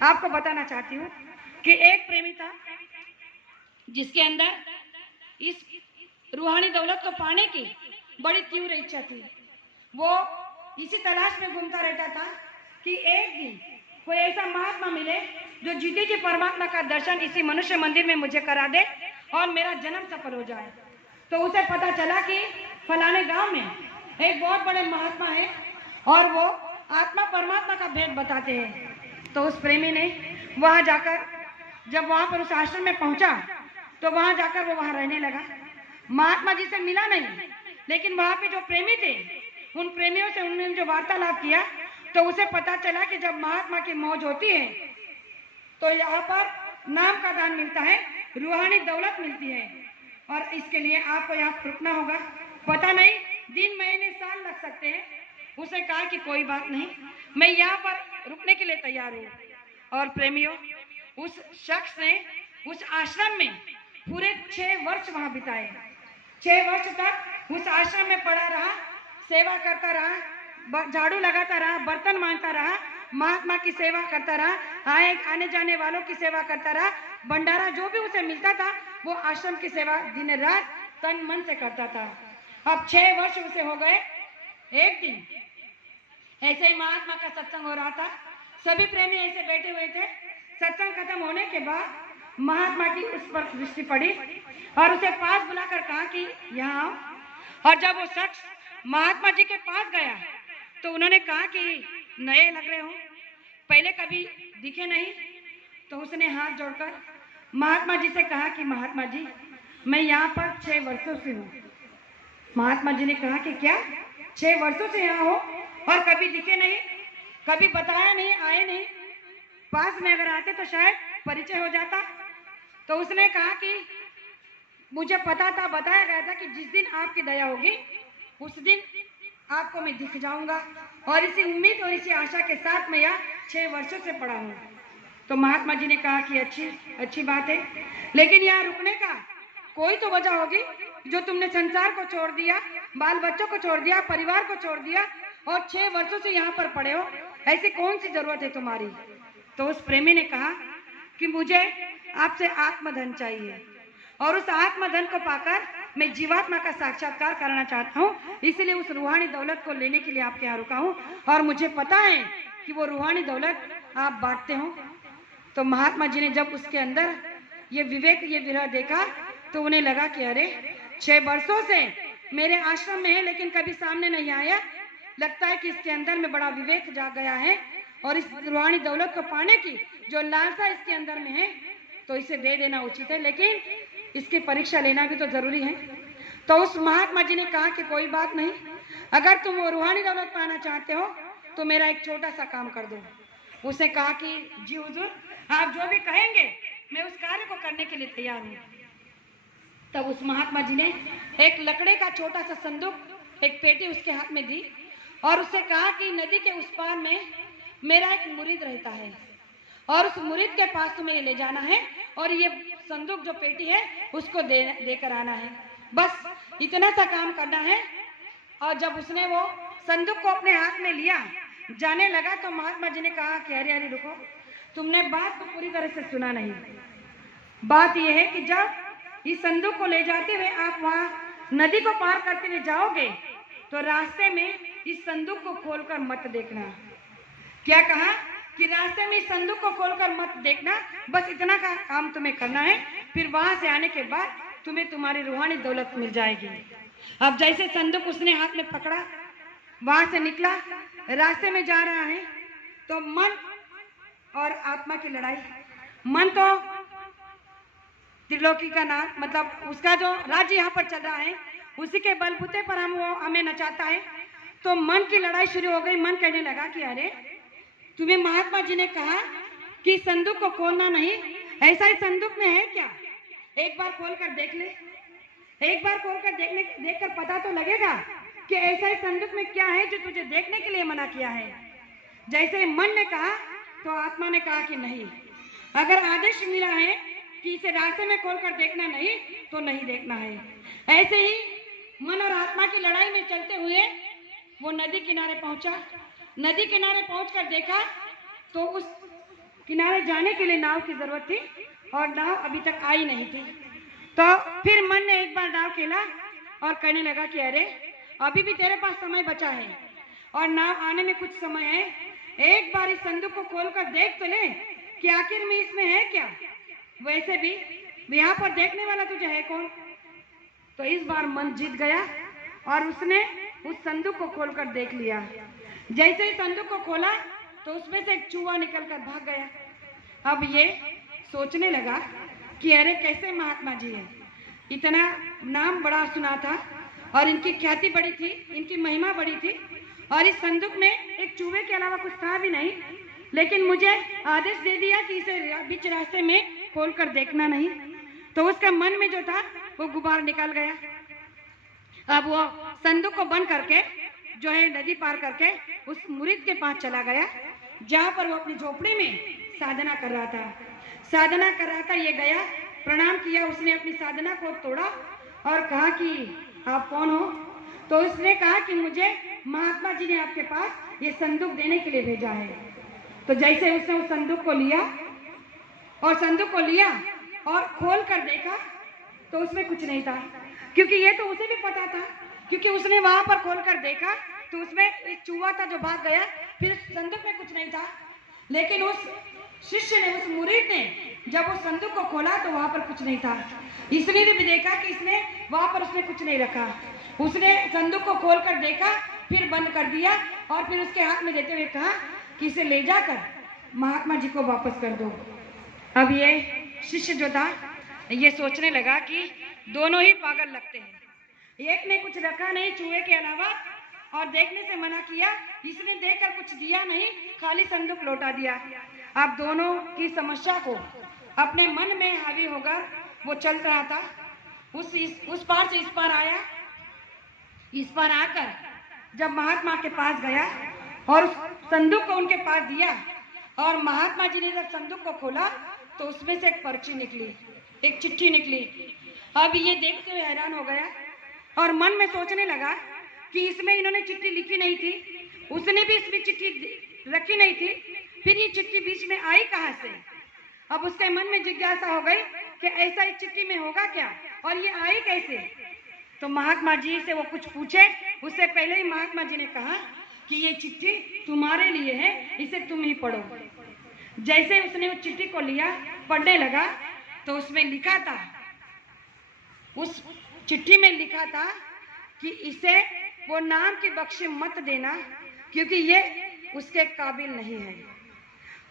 आपको बताना चाहती हूँ कि एक प्रेमी था जिसके अंदर इस रूहानी दौलत को पाने की बड़ी तीव्र इच्छा थी। वो इसी तलाश में घूमता रहता था कि एक दिन कोई ऐसा महात्मा मिले जो जीते जी परमात्मा का दर्शन इसी मनुष्य मंदिर में मुझे करा दे और मेरा जन्म सफल हो जाए। तो उसे पता चला कि फलाने गांव में एक बहुत बड़े महात्मा है और वो आत्मा परमात्मा का भेद बताते हैं। तो उस प्रेमी ने वहां जाकर, जब वहां पर उस आश्रम में पहुंचा तो वहां जाकर वो वहां रहने लगा। महात्मा जी से मिला नहीं, लेकिन वहां पे जो प्रेमी थे उन प्रेमियों से उन्होंने जो वार्तालाप किया तो उसे पता चला कि जब महात्मा की मौज होती है तो यहाँ पर नाम का दान मिलता है, रूहानी दौलत मिलती है और इसके लिए आपको यहाँ रुकना होगा। पता नहीं दिन महीने साल लग सकते हैं। उसे कहा कि कोई बात नहीं, मैं यहाँ पर रुकने के लिए तैयार हूँ। और प्रेमियों, उस शख्स ने उस आश्रम में पूरे 6 वर्ष वहां बिताए। 6 वर्ष तक उस आश्रम में पड़ा रहा, सेवा करता रहा, झाड़ू लगाता रहा, बर्तन मांजता रहा, महात्मा की सेवा करता रहा, आने जाने वालों की सेवा करता रहा। भंडारा जो भी उसे मिलता था वो आश्रम की सेवा दिन रात तन मन से करता था। अब 6 वर्ष उसे हो गए। एक दिन ऐसे ही महात्मा का सत्संग हो रहा था, सभी प्रेमी ऐसे बैठे हुए थे। सत्संग खत्म होने के बाद महात्मा की उस पर दृष्टि पड़ी और उसे पास बुलाकर कहा कि यहाँ आओ। और जब वो शख्स महात्मा जी के पास गया तो उन्होंने कहा कि नए लग रहे हो, पहले कभी दिखे नहीं। तो उसने हाथ जोड़कर महात्मा जी से कहा कि महात्मा जी, मैं यहाँ पर 6 वर्षों से हूँ। महात्मा जी ने कहा कि क्या 6 वर्षों से यहाँ हो और कभी दिखे नहीं, कभी बताया नहीं, आए नहीं, पास में अगर आते तो शायद परिचय हो जाता। तो उसने कहा कि मुझे पता था, बताया गया था कि जिस दिन आपकी दया होगी उस दिन आपको मैं दिख जाऊंगा और इसी उम्मीद और इसी आशा के साथ मैं यहाँ 6 वर्षों से पड़ा हूँ। तो महात्मा जी ने कहा कि अच्छी बात है, लेकिन यहाँ रुकने का कोई तो वजह होगी जो तुमने संसार को छोड़ दिया, बाल बच्चों को छोड़ दिया, परिवार को छोड़ दिया और 6 वर्षों से यहाँ पर पड़े हो, ऐसी कौन सी जरूरत है तुम्हारी। तो उस प्रेमी ने कहा कि मुझे आपसे आत्मधन चाहिए और उस आत्मधन को पाकर मैं जीवात्मा का साक्षात्कार करना चाहता हूँ, इसलिए उस रूहानी दौलत को लेने के लिए आपके यहाँ रुका हूँ और मुझे पता है कि वो रूहानी दौलत आप बांटते हो। तो महात्मा जी ने जब उसके अंदर ये विवेक, ये विरह देखा तो उन्हें लगा कि अरे 6 वर्षों से मेरे आश्रम में है लेकिन कभी सामने नहीं आया, लगता है कि इसके अंदर में बड़ा विवेक जाग गया है और इस रूहानी दौलत को पाने की जो लालसा इसके अंदर में है तो इसे दे देना उचित है, लेकिन इसकी परीक्षा लेना भी तो जरूरी है। तो उस महात्मा जी ने कहा कि कोई बात नहीं, अगर तुम वो रूहानी दौलत पाना चाहते हो तो मेरा एक छोटा सा काम कर दो। उसने कहा कि जी हुजूर, आप जो भी कहेंगे मैं उस कार्य को करने के लिए तैयार हूँ। तब उस महात्मा जी ने एक लकड़े का छोटा सा संदूक, एक पेटी उसके हाथ में दी और उससे कहा कि नदी के उस पार में मेरा एक मुरीद रहता है और उस मुरीद के पास तुम्हें ले जाना है और ये संदूक जो पेटी है उसको देकर आना है, बस इतना सा काम करना है। और जब उसने वो संदूक को अपने हाथ में लिया, जाने लगा तो महात्मा जी ने कहा कि अरे अरे रुको, तुमने बात को पूरी तरह से सुना नहीं। बात यह है कि जब इस संदूक को ले जाते हुए आप वहां नदी को पार करते हुए जाओगे तो रास्ते में इस संदूक को खोलकर मत देखना। क्या कहा कि रास्ते में इस संदूक को खोलकर मत देखना, बस इतना का काम तुम्हें करना है, फिर वहां से आने के बाद तुम्हें तुम्हारी रूहानी दौलत मिल जाएगी। अब जैसे संदूक उसने हाथ में पकड़ा, वहां से निकला, रास्ते में जा रहा है तो मन और आत्मा की लड़ाई। मन तो त्रिलोकी का नाम, मतलब उसका जो राज्य यहाँ पर चल रहा है उसी के बलबूते पर हमें नचाता है। तो मन की लड़ाई शुरू हो गई। मन कहने लगा कि अरे तुम्हें महात्मा जी ने कहा कि संदूक को खोलना नहीं, ऐसा ही संदूक में है क्या, एक बार खोल कर देख ले। एक बार खोल कर देखकर पता तो लगेगा कि ऐसा ही संदूक में क्या है जो तुझे देखने के लिए मना किया है। जैसे मन ने कहा तो आत्मा ने कहा कि नहीं, अगर आदेश मिला है कि इसे रास्ते में खोलकर देखना नहीं तो नहीं देखना है। ऐसे ही मन और आत्मा की लड़ाई में चलते हुए वो नदी किनारे पहुंचा। नदी किनारे पहुंचकर देखा तो उस किनारे जाने के लिए नाव की जरूरत थी और नाव अभी तक आई नहीं थी। तो फिर मन ने एक बार नाव खेला और कहने लगा कि अरे अभी भी तेरे पास समय बचा है और नाव आने में कुछ समय है, एक बार इस संदूक को खोलकर देख तो ले कि आखिर में इसमें है क्या। वैसे भी यहाँ पर देखने वाला तुझे है कौन। तो इस बार मन जीत गया और उसने उस संदूक को खोलकर देख लिया। जैसे ही संदूक को खोला तो उसमें से एक चूहा निकलकर भाग गया। अब ये सोचने लगा कि अरे कैसे महात्मा जी है, इतना नाम बड़ा सुना था और इनकी ख्याति बड़ी थी, इनकी महिमा बड़ी थी और इस संदूक में एक चूहे के अलावा कुछ था भी नहीं, लेकिन मुझे आदेश दे दिया कि इसे बीच रास्ते में खोलकर देखना नहीं। तो उसका मन में जो था वो गुबार निकल गया। अब वो संदूक को बंद करके जो है नदी पार करके उस मुरीद के पास चला गया जहाँ पर वो अपनी झोपड़ी में साधना कर रहा था। ये गया, प्रणाम किया, उसने अपनी साधना को तोड़ा और कहा कि आप कौन हो। तो उसने कहा कि मुझे महात्मा जी ने आपके पास ये संदूक देने के लिए भेजा है। तो जैसे उसने उस संदूक को लिया और खोल कर देखा तो उसमें कुछ नहीं था, क्योंकि ये तो उसे भी पता था, क्योंकि उसने वहां पर खोल कर देखा तो उसमें एक चूहा था जो भाग गया, फिर संदूक में कुछ नहीं था। लेकिन उस शिष्य ने, उस मुरीद ने जब उस संदूक को खोला तो वहां पर कुछ नहीं था। इसने भी देखा कि इसने वहां पर उसने कुछ नहीं रखा। उसने संदूक को खोल कर देखा, फिर बंद कर दिया और फिर उसके हाथ में देते हुए कहा कि इसे ले जाकर महात्मा जी को वापस कर दो। अब ये शिष्य जो था ये सोचने लगा कि दोनों ही पागल लगते हैं, एक ने कुछ रखा नहीं चूहे के अलावा और देखने से मना किया, इसने देखकर कुछ दिया नहीं, खाली संदूक लौटा दिया। अब दोनों की समस्या को अपने मन में हावी होकर वो चल रहा था। उस पार से इस पार आया, इस पार आकर जब महात्मा के पास गया और उस संदूक को उनके पास दिया और महात्मा जी ने जब संदूक को खोला तो उसमें से एक पर्ची निकली, एक चिट्ठी निकली। अब ये देखते हुए हैरान हो गया और मन में सोचने लगा कि इसमें इन्होंने चिट्ठी लिखी नहीं थी, उसने भी इसमें चिट्ठी रखी नहीं थी, फिर ये चिट्ठी बीच में आई कहाँ से। अब उसके मन में जिज्ञासा हो गई कि ऐसा इस चिट्ठी में होगा क्या और ये आई कैसे। तो महात्मा जी से वो कुछ पूछे, उससे पहले ही महात्मा जी ने कहा कि ये चिट्ठी तुम्हारे लिए है, इसे तुम ही पढ़ो। जैसे उसने उस चिट्ठी को लिया, पढ़ने लगा तो उसमें लिखा था, उस चिट्ठी में लिखा था कि इसे वो नाम की बख्शे मत देना क्योंकि ये उसके काबिल नहीं है।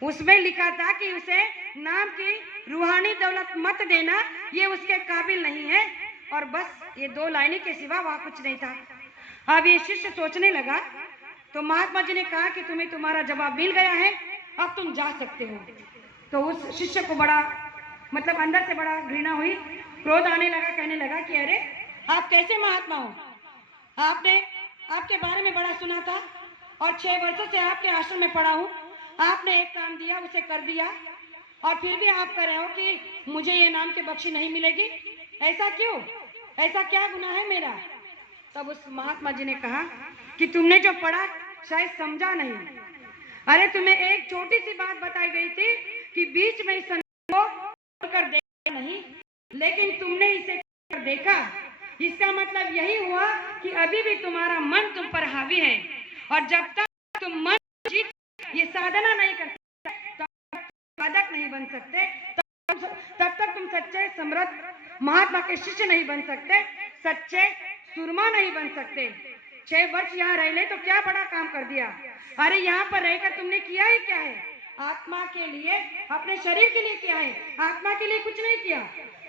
उसमें लिखा था कि उसे नाम की रूहानी दौलत मत देना, ये उसके काबिल नहीं है, और बस ये 2 लाइनें के सिवा वहां कुछ नहीं था। अब ये शिष्य सोचने लगा तो महात्मा जी ने कहा कि तुम्हें तुम्हारा जवाब मिल गया है, अब तुम जा सकते हो। तो उस शिष्य को बड़ा मतलब अंदर से बड़ा घृणा हुई, क्रोध आने लगा, कहने लगा कि अरे आप कैसे महात्मा हो, आपने आपके बारे में बड़ा सुना था और 6 वर्षों से आपके आश्रम में पढ़ा हूँ, आपने एक काम दिया उसे कर दिया और फिर भी आप कह रहे हो कि मुझे ये नाम की बख्शी नहीं मिलेगी, ऐसा क्यों, ऐसा क्या गुनाह है मेरा। तब उस महात्मा जी ने कहा कि तुमने जो पढ़ा शायद समझा नहीं। अरे तुम्हें एक छोटी सी बात बताई गई थी कि बीच में इस को कर देखा नहीं, लेकिन तुमने इसे कर देखा, इसका मतलब यही हुआ कि अभी भी तुम्हारा मन तुम पर हावी है और जब तक तुम मन जीत ये साधना नहीं कर सकते, साधक नहीं बन सकते, तब तक तुम सच्चे समृद्ध महात्मा के शिष्य नहीं बन सकते, सच्चे सुरमा नहीं बन सकते। 6 वर्ष यहाँ रह ले तो क्या बड़ा काम कर दिया। अरे यहाँ पर रहकर तुमने किया ही क्या है, आत्मा के लिए, अपने शरीर के लिए किया है, आत्मा के लिए कुछ नहीं किया।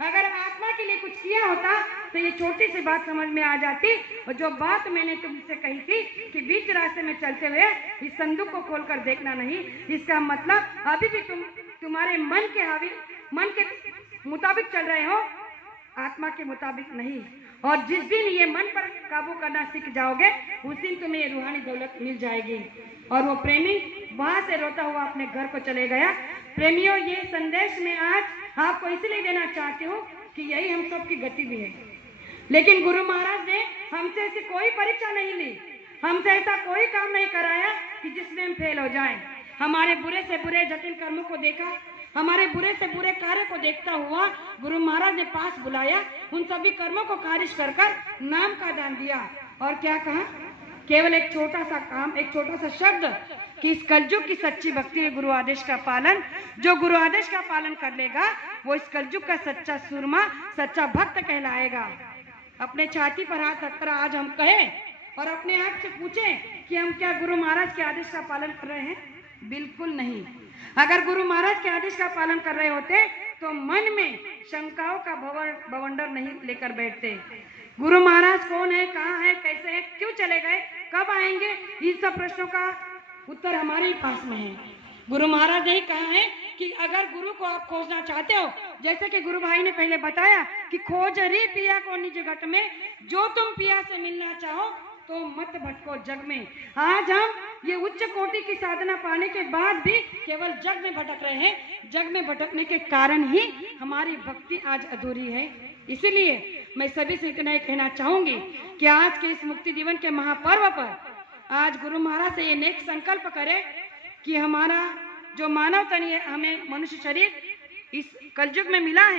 अगर आत्मा के लिए कुछ किया होता तो ये छोटी सी बात समझ में आ जाती। और जो बात मैंने तुमसे कही थी कि बीच रास्ते में चलते हुए इस संदूक को खोलकर देखना नहीं, इसका मतलब अभी भी तुम्हारे मन के मुताबिक चल रहे हो, आत्मा के मुताबिक नहीं। और जिस दिन ये मन पर काबू करना सीख जाओगे उस दिन तुम्हें ये रूहानी दौलत मिल जाएगी। और वो प्रेमी वहां से रोता हुआ अपने घर को चले गया। प्रेमियों, ये संदेश मैं आज आपको इसलिए देना चाहती हूँ कि यही हम सब की गति भी है। लेकिन गुरु महाराज ने हमसे ऐसी कोई परीक्षा नहीं ली, हमसे ऐसा कोई काम नहीं कराया कि जिसमें हम फेल हो जाएं। हमारे बुरे से बुरे जटिल कर्मों को देखा, हमारे बुरे से बुरे कार्य को देखता हुआ गुरु महाराज ने पास बुलाया, उन सभी कर्मों को खारिज कर नाम का दान दिया। और क्या कहा? केवल एक छोटा सा काम, एक छोटा सा शब्द कि इस कलयुग की सच्ची भक्ति है गुरु आदेश का पालन। जो गुरु आदेश का पालन कर लेगा वो इस कलयुग का सच्चा सुरमा, सच्चा भक्त कहलाएगा। अपने छाती पर हाथ रखकर आज हम कहें और अपने आप से पूछें कि हम क्या गुरु महाराज के आदेश का पालन कर रहे हैं? बिल्कुल नहीं। अगर गुरु महाराज के आदेश का पालन कर रहे होते तो मन में शंकाओं का बवंडर नहीं लेकर बैठते। गुरु महाराज कौन है, कहाँ है, कैसे है, क्यों चले गए, कब आएंगे, इन सब प्रश्नों का उत्तर हमारे ही पास में है। गुरु महाराज ने कहा है कि अगर गुरु को आप खोजना चाहते हो, जैसे कि गुरु भाई ने पहले बताया कि खोज री पिया को निज घट में, जो तुम पिया से मिलना चाहो तो मत भटको जग में। आज हम ये उच्च कोटि की साधना पाने के बाद भी केवल जग में भटक रहे हैं। जग में भटकने के कारण ही हमारी भक्ति आज अधूरी है। इसीलिए मैं सभी से इतना ही कहना चाहूंगी कि आज के इस मुक्ति जीवन के महापर्व पर आज गुरु महाराज से ये नेक संकल्प करें कि हमारा जो मानव तन हमें मनुष्य शरीर इस कलयुग में मिला है,